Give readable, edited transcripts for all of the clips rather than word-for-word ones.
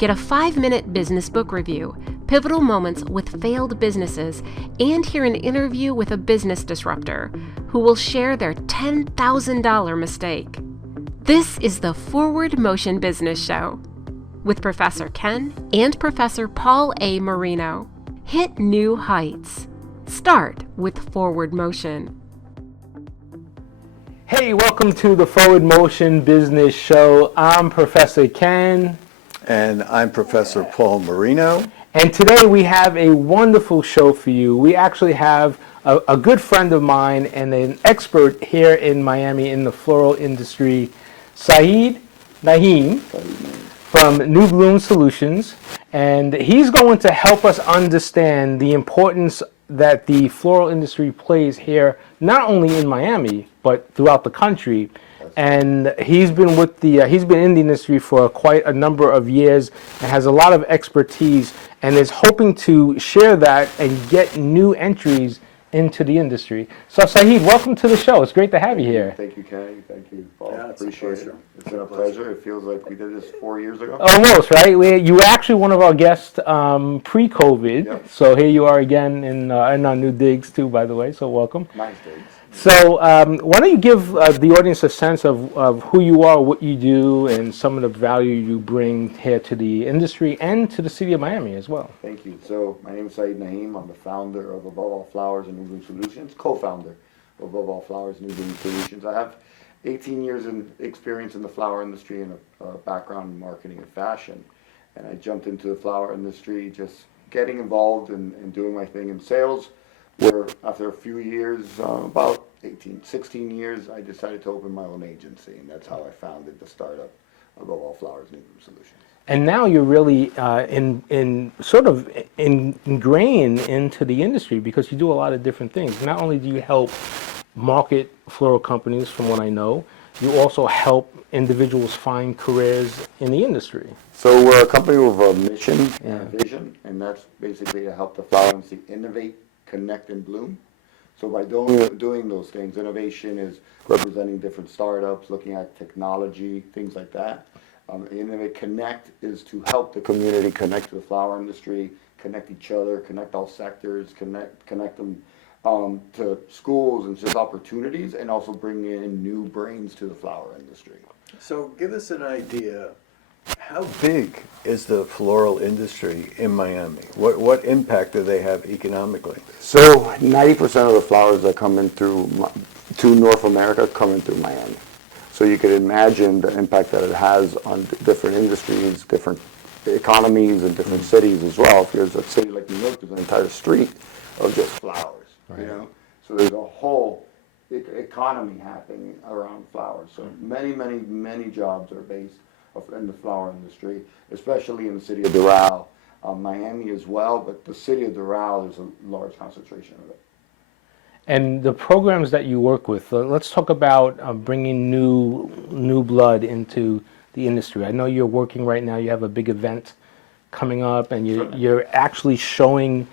Get a 5-minute business book review, pivotal moments with failed businesses, and hear an interview with a business disruptor who will share their $10,000 mistake. This is the Forward Motion Business Show with Professor Ken and Professor Paul A. Marino. Hit new heights. Start with Forward Motion. Hey, welcome to the Forward Motion Business Show. I'm Professor Ken. And I'm Professor Paul Marino. And today we have a wonderful show for you. We actually have a good friend of mine and an expert here in Miami in the floral industry, Sahid, Nahim, from New Bloom Solutions. And he's going to help us understand the importance that the floral industry plays here, not only in Miami, but throughout the country. And he's been in the industry for quite a number of years and has a lot of expertise and is hoping to share that and get new entries into the industry. So Sahid, welcome to the show. It's great to have you here. Thank you, Kenny. Thank you, Paul. Yeah, appreciate it. It's been a pleasure. It feels like we did this 4 years ago. Almost, right? You were actually one of our guests pre-COVID. Yep. So here you are again in our new digs too, by the way. So welcome. Nice digs. So why don't you give the audience a sense of who you are, what you do, and some of the value you bring here to the industry and to the city of Miami as well. Thank you. So my name is Sahid Nahim. I'm the founder of Above All Flowers and New Bloom Solutions, co-founder of Above All Flowers and New Bloom Solutions. I have 18 years in experience in the flower industry and a background in marketing and fashion. And I jumped into the flower industry just getting involved and doing my thing in sales. Where after a few years, about 16 years, I decided to open my own agency, and that's how I founded the startup Above All Flowers New Bloom Solutions. And now you're really ingrained into the industry because you do a lot of different things. Not only do you help market floral companies, from what I know, you also help individuals find careers in the industry. So we're a company with a mission and a vision, and that's basically to help the flower industry innovate, connect, and bloom. So by doing those things, innovation is representing different startups, looking at technology, things like that. Innovate, connect is to help the community connect to the flower industry, connect each other, connect all sectors, connect them to schools and just opportunities, and also bring in new brains to the flower industry. So give us an idea. How big is the floral industry in Miami? What impact do they have economically? So 90% of the flowers that come in to North America come in through Miami. So you could imagine the impact that it has on different industries, different economies, and different cities as well. If there's a city like New York, there's an entire street of just flowers, right. So there's a whole economy happening around flowers. So many jobs are based in the flower industry, especially in the city of Doral, Miami as well, but the city of Doral, there's a large concentration of it. And the programs that you work with, let's talk about bringing new blood into the industry. I know you're working right now, you have a big event coming up, and you're actually showing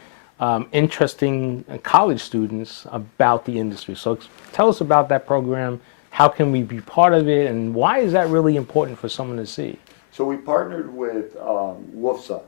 interesting college students about the industry. So tell us about that program. How can we be part of it, and why is that really important for someone to see? So we partnered with Wholesale,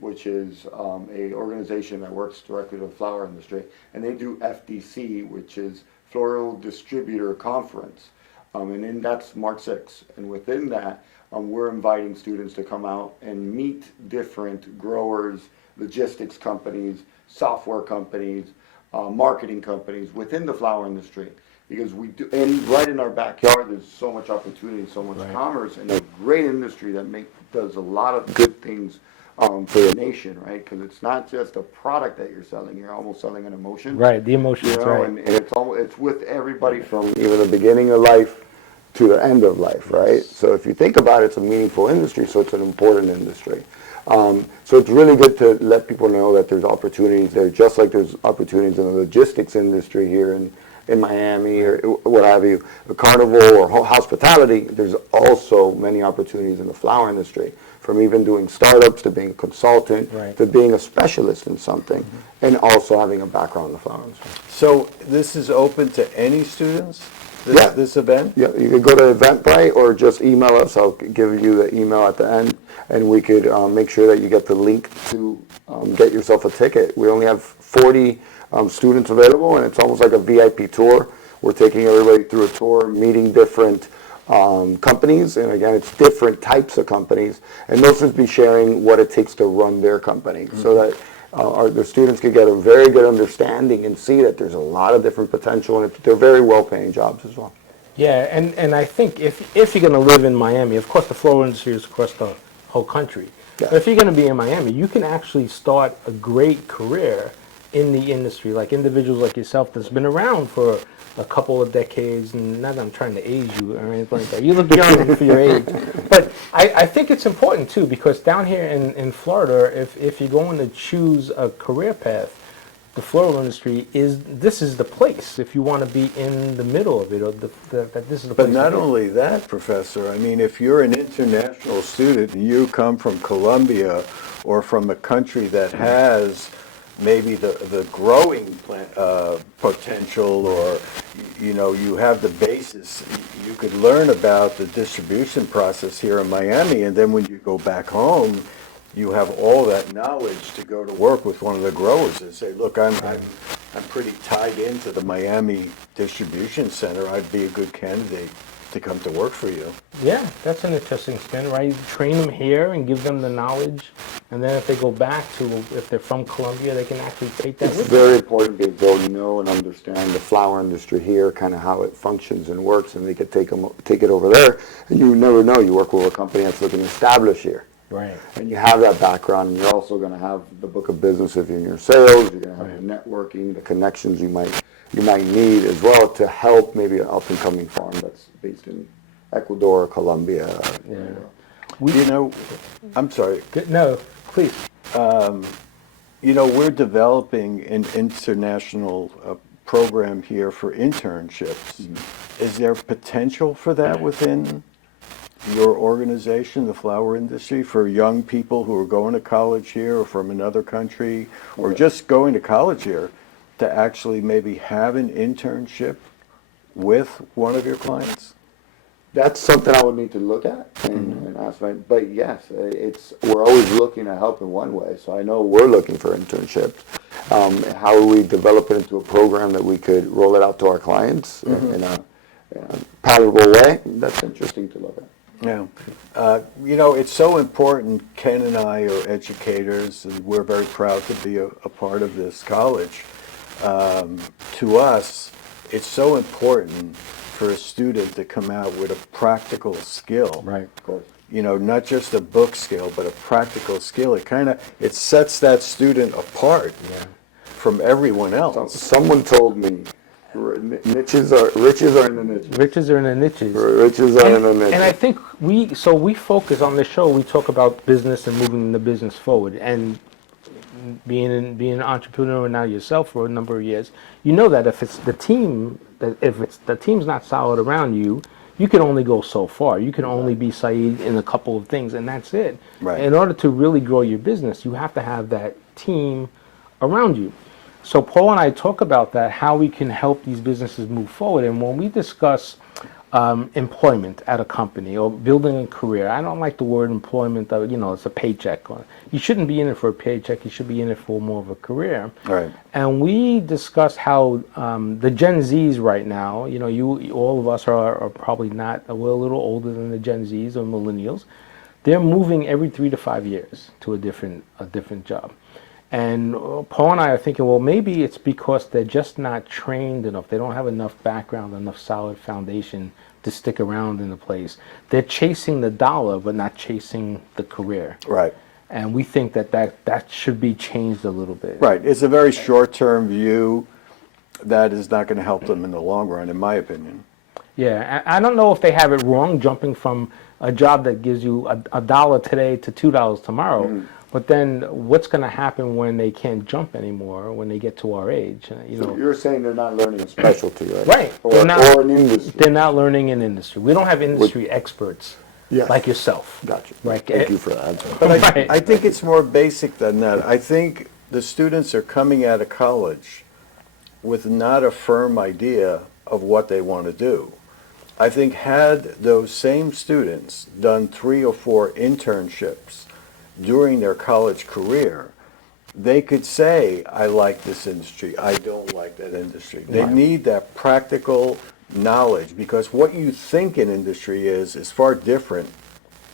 which is a organization that works directly with the flower industry, and they do FDC, which is Floral Distributor Conference, and that's March 6th. And within that, we're inviting students to come out and meet different growers, logistics companies, software companies, marketing companies within the flower industry. Because we do, and right in our backyard, there's so much opportunity, so much commerce, and a great industry that does a lot of good things for the nation, right? Because it's not just a product that you're selling; you're almost selling an emotion. Right, the emotions, right? And it's with everybody from even the beginning of life to the end of life, right? So if you think about it, it's a meaningful industry, so it's an important industry. So it's really good to let people know that there's opportunities there, just like there's opportunities in the logistics industry here in Miami or what have you, a carnival or hospitality. There's also many opportunities in the flower industry, from even doing startups to being a consultant to being a specialist in something, and also having a background in the flower industry. So this is open to any students? this event? Yeah, you could go to Eventbrite or just email us. I'll give you the email at the end, and we could make sure that you get the link to get yourself a ticket. We only have 40 students available, and it's almost like a VIP tour. We're taking everybody through a tour, meeting different companies, and again, it's different types of companies, and they'll just be sharing what it takes to run their company, so that the students could get a very good understanding and see that there's a lot of different potential, and they're very well-paying jobs as well. Yeah, and I think if you're going to live in Miami, of course the floral industry is across the whole country. Yeah. But if you're going to be in Miami, you can actually start a great career in the industry, like individuals like yourself that's been around for a couple of decades, and not that I'm trying to age you or anything like that. You look young for your age. But I think it's important too, because down here in Florida, if you're going to choose a career path, the floral industry this is the place if you want to be in the middle of it, or that this is the place. But not only that, Professor, I mean, if you're an international student and you come from Colombia or from a country that has maybe the growing potential, or you have the basis, you could learn about the distribution process here in Miami, and then when you go back home, you have all that knowledge to go to work with one of the growers and say, look, I'm pretty tied into the Miami distribution center. I'd be a good candidate to come to work for you. Yeah, that's an interesting spin, right? You train them here and give them the knowledge, and then if they go back if they're from Colombia, they can actually take that It's with them. very important because they'll know and understand the flower industry here, kind of how it functions and works, and they could take it over there, and you never know. You work with a company that's looking to establish here. Right. And you have that background, and you're also going to have the book of business if you're in your sales. You're going to have the networking, the connections you might need as well to help maybe an up-and-coming farm that's based in Ecuador, Colombia. Yeah. I'm sorry. No, please. We're developing an international program here for internships. Mm-hmm. Is there potential for that within your organization, the flower industry, for young people who are going to college here or from another country, or just going to college here, to actually maybe have an internship with one of your clients? That's something I would need to look at and ask. But yes, we're always looking to help in one way. So I know we're looking for internships. How do we develop it into a program that we could roll it out to our clients in a palatable way? That's interesting to look at. Yeah. It's so important. Ken and I are educators, and we're very proud to be a part of this college. To us, it's so important for a student to come out with a practical skill. Right, of course. Not just a book skill, but a practical skill. It sets that student apart from everyone else. Someone told me riches are in the niches. Riches are in the niches. Riches are in the niches. And I think we focus on this show, we talk about business and moving the business forward. And being an entrepreneur now yourself for a number of years, you know that if the team's not solid around you, you can only go so far. You can only be Sahid in a couple of things, and that's it. Right. In order to really grow your business, you have to have that team around you. So Paul and I talk about that, how we can help these businesses move forward. And when we discuss employment at a company or building a career, I don't like the word employment. It's a paycheck. You shouldn't be in it for a paycheck. You should be in it for more of a career. Right. And we discussed how the Gen Zs right now, all of us are probably not, we're a little older than the Gen Zs or millennials. They're moving every 3 to 5 years to a different job. And Paul and I are thinking, well, maybe it's because they're just not trained enough. They don't have enough background, enough solid foundation to stick around in the place. They're chasing the dollar, but not chasing the career. Right. And we think that should be changed a little bit. Right. It's a very short-term view that is not going to help them in the long run, in my opinion. Yeah, I don't know if they have it wrong, jumping from a job that gives you a dollar today to $2 tomorrow. Mm-hmm. But then what's going to happen when they can't jump anymore, when they get to our age? So you're saying they're not learning a specialty, right? Right. Or an industry. They're not learning an industry. We don't have industry experts like yourself. Gotcha. Right. Thank you for that answer. But I think it's more basic than that. I think the students are coming out of college with not a firm idea of what they want to do. I think had those same students done 3 or 4 internships during their college career, they could say, I like this industry, I don't like that industry. They need that practical knowledge, because what you think an industry is far different,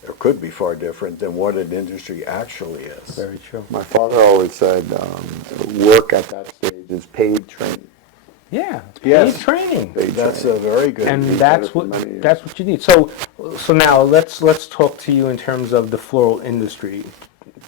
or could be far different, than what an industry actually is. Very true. My father always said, work at that stage is paid training. Yeah. Yes. Paid training. That's a very good. And He's that's done it for what many years. that's what you need. So now let's talk to you in terms of the floral industry.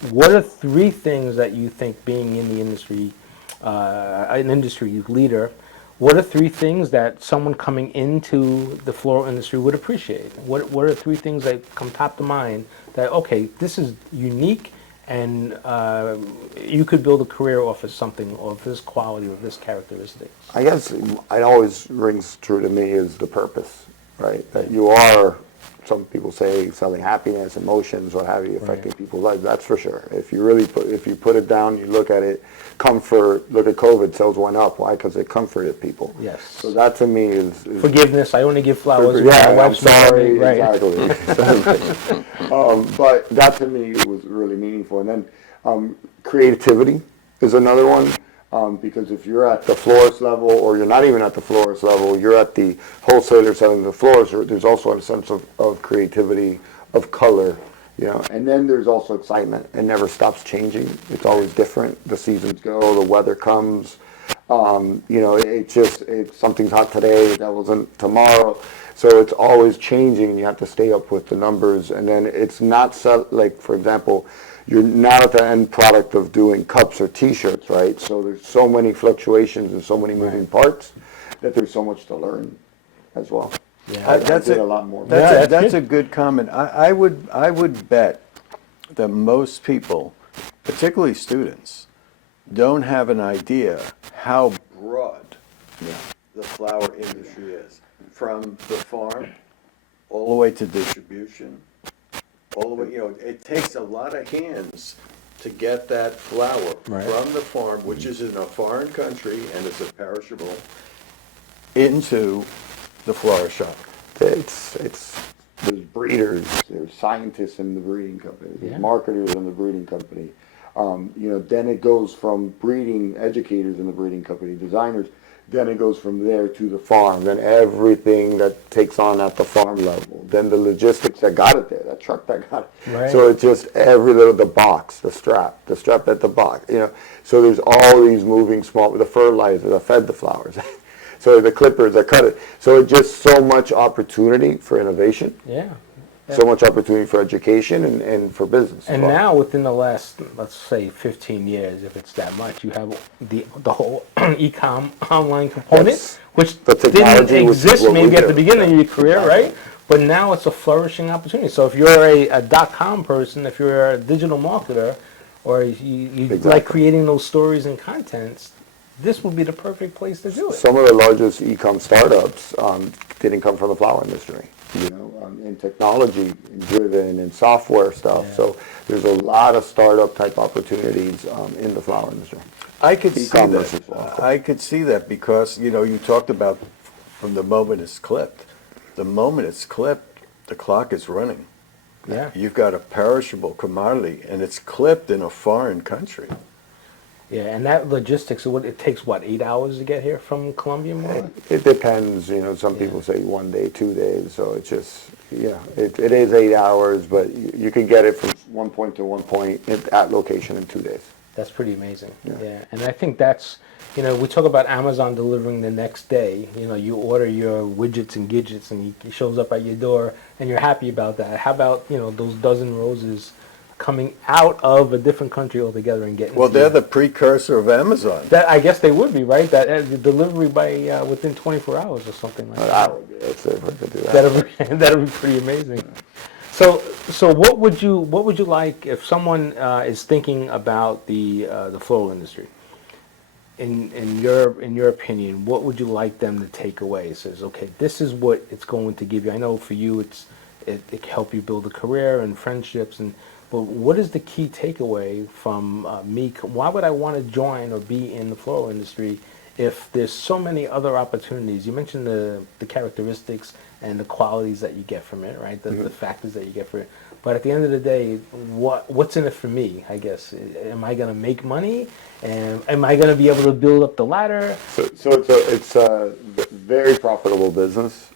What are 3 things that you think, being in the industry, an industry leader, what are 3 things that someone coming into the floral industry would appreciate? What are 3 things that come top to mind that, okay, this is unique, and you could build a career off of something, of this quality, or this characteristic? I guess it always rings true to me is the purpose, right? That you are, some people say, selling happiness, emotions, what have you, affecting people's lives. That's for sure. If you really put it down, you look at it, comfort. Look at COVID, sales went up. Why? Because it comforted people. Yes. So that to me is Forgiveness. I only give flowers. when my yeah, I'm wife's mad at me. sorry, Right. exactly. But that to me was really meaningful. And then creativity is another one. Because if you're at the florist level, or you're not even at the florist level, you're at the wholesaler selling the florist, there's also a sense of creativity, of color, you know. And then there's also excitement. It never stops changing. It's always different. The seasons go, the weather comes. You know, it's something's hot today, that wasn't tomorrow. So it's always changing, and you have to stay up with the numbers. And then it's not like, for example, you're not at the end product of doing cups or T-shirts, right? So there's so many fluctuations and so many moving parts that there's so much to learn as well. Yeah. That's a lot more. That's a good comment. I would bet that most people, particularly students, don't have an idea how broad the flower industry is, from the farm all the way to distribution. All the way, you know, it takes a lot of hands to get that flower from the farm, which is in a foreign country and is a perishable, into the florist shop. There's breeders, there's scientists in the breeding company, there's marketers in the breeding company. You know, then it goes from breeding educators in the breeding company, designers. Then it goes from there to the farm, then everything that takes on at the farm level, then the logistics that got it there, that truck that got it. Right. So it's just every little, the box, the strap at the box, you know. So there's all these moving small, the fertilizer that fed the flowers. So the clippers that cut it. So it's just so much opportunity for innovation. Yeah. So much opportunity for education and for business. And as well. now, within the last, let's say, 15 years, if it's that much, you have the whole e-com online component, Yes. which The didn't technology, which is exist what we maybe at do. the beginning of your career, Exactly. right? But now it's a flourishing opportunity. So if you're a .com person, if you're a digital marketer, or you like creating those stories and contents, this would be the perfect place to do it. Some of the largest e-com startups didn't come from the flower industry, you know, in technology driven and software stuff. Yeah. So there's a lot of startup type opportunities in the flower industry. I could see E-commerce that. as well. I could see that because, you know, you talked about from the moment it's clipped. The moment it's clipped, the clock is running. Yeah. You've got a perishable commodity, and it's clipped in a foreign country. Yeah, and that logistics, it takes, 8 hours to get here from Colombia, more? It depends, you know, some people say 1 day, 2 days, so it's just, it is 8 hours, but you can get it from one point to one point at location in 2 days. That's pretty amazing. Yeah. Yeah. And I think that's, you know, we talk about Amazon delivering the next day. You know, you order your widgets and gadgets and he shows up at your door and you're happy about that. How about, you know, those dozen roses coming out of a different country altogether and getting Well, to they're you? the precursor of Amazon. That, I guess they would be, right? That the delivery by within 24 hours or something like that. That would be, if I could do that. That'd be pretty amazing. So what would you like if someone is thinking about the floral industry? In your opinion, what would you like them to take away? It says, okay, this is what it's going to give you. I know for you, it can help you build a career and friendships, but what is the key takeaway from me? Why would I want to join or be in the floral industry if there's so many other opportunities. You mentioned the characteristics and the qualities that you get from it, right? The factors that you get from it. But at the end of the day, what's in it for me, I guess? Am I going to make money? And am I going to be able to build up the ladder? So it's a very profitable business.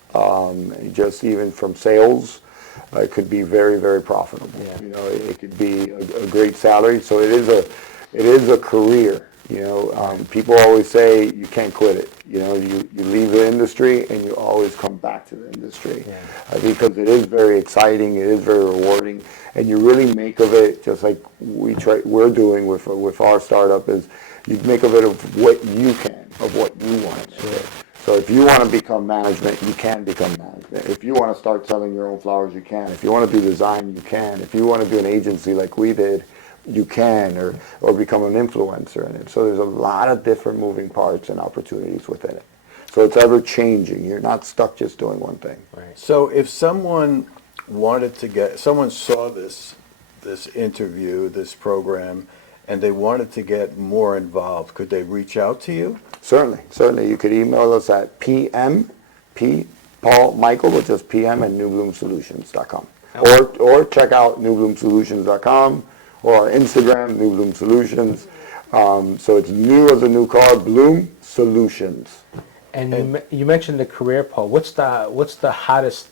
Just even from sales, it could be very, very profitable. Yeah. You know, it could be a great salary. So it is a career. You know, people always say you can't quit it. You know, you leave the industry and you always come back to the industry, because it is very exciting. It is very rewarding, and you really make of it, just like we're doing with our startup, is you make of it of what you can, of what you want to do. So if you want to become management, you can become management. If you want to start selling your own flowers, you can. If you want to do design, you can. If you want to do an agency like we did, you can, or become an influencer in it. So there's a lot of different moving parts and opportunities within it. So it's ever changing. You're not stuck just doing one thing. Right. So if someone someone saw this interview, this program, and they wanted to get more involved, could they reach out to you? Certainly. You could email us at Paul Michael, which is PM at newbloomsolutions.com. Or check out newbloomsolutions.com, or our Instagram, New Bloom Solutions. So it's new as a new car, Bloom Solutions. And you mentioned the career, Paul. What's the hottest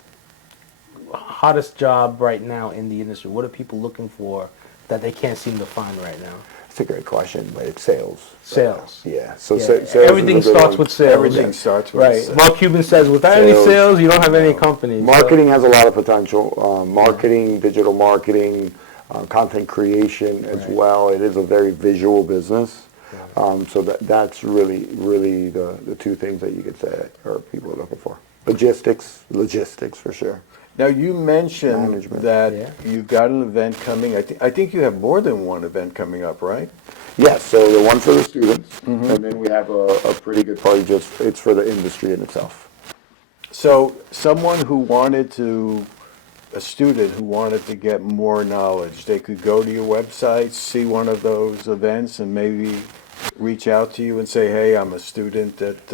job right now in the industry? What are people looking for that they can't seem to find right now? It's a great question, but it's sales. Sales. Yeah. So Yeah. sales Everything is a good starts one. with sales. Everything starts with Right. sales. Mark Cuban says, without any Sales. sales, you don't have any company. Marketing has a lot of potential. Marketing, digital marketing, content creation as well. It is a very visual business. So that's really the two things that you could say are people are looking for. Logistics for sure. Now you mentioned Management. that you've got an event coming. I think you have more than one event coming up, right? Yes, so the one for the students, and then we have a pretty good party it's for the industry in itself. So a student who wanted to get more knowledge, they could go to your website, see one of those events, and maybe reach out to you and say, hey, I'm a student at...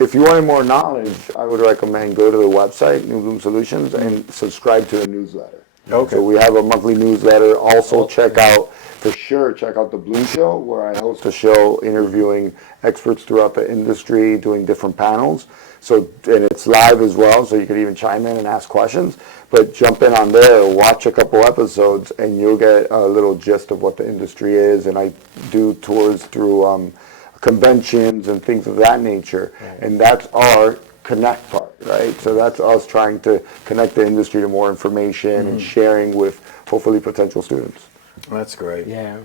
If you wanted more knowledge, I would recommend go to the website, New Bloom Solutions, and subscribe to the newsletter. Okay. So we have a monthly newsletter. Also check out the Bloom Show, where I host a show interviewing experts throughout the industry, doing different panels. So, and it's live as well, so you could even chime in and ask questions. But jump in on there, watch a couple episodes, and you'll get a little gist of what the industry is. And I do tours through conventions and things of that nature. Right. And that's our connect part, right? So that's us trying to connect the industry to more information and sharing with hopefully potential students. That's great. Yeah.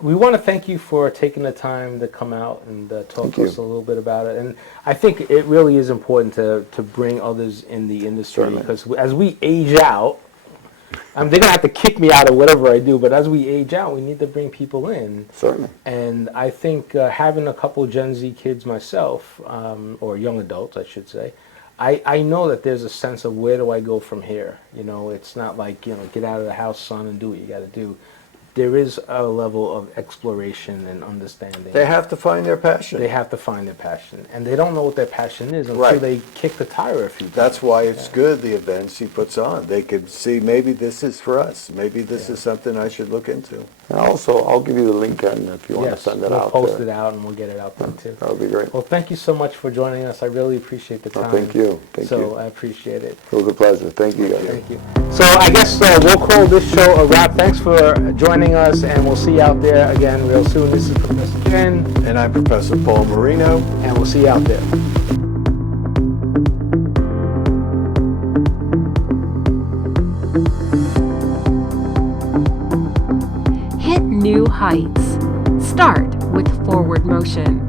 We want to thank you for taking the time to come out and talk to us a little bit about it. And I think it really is important to bring others in the industry. Certainly. Because as we age out, they're going to have to kick me out of whatever I do, but as we age out, we need to bring people in. Certainly. And I think having a couple Gen Z kids myself, or young adults, I should say, I know that there's a sense of where do I go from here? You know, it's not like, get out of the house, son, and do what you got to do. There is a level of exploration and understanding. They have to find their passion. They have to find their passion. And they don't know what their passion is until they kick the tire a few times. That's why it's good, the events he puts on. They could see, maybe this is for us. Maybe this is something I should look into. And also, I'll give you the link, and if you want to send it out. We'll post it out, and we'll get it out there, too. That would be great. Well, thank you so much for joining us. I really appreciate the time. Thank you. Thank you. So I appreciate it. It was a pleasure. Thank you, guys. Thank you. So I guess we'll call this show a wrap. Thanks for joining us, and we'll see you out there again real soon. This is Professor Jen. And I'm Professor Paul Marino. And we'll see you out there. Hit new heights. Start with forward motion.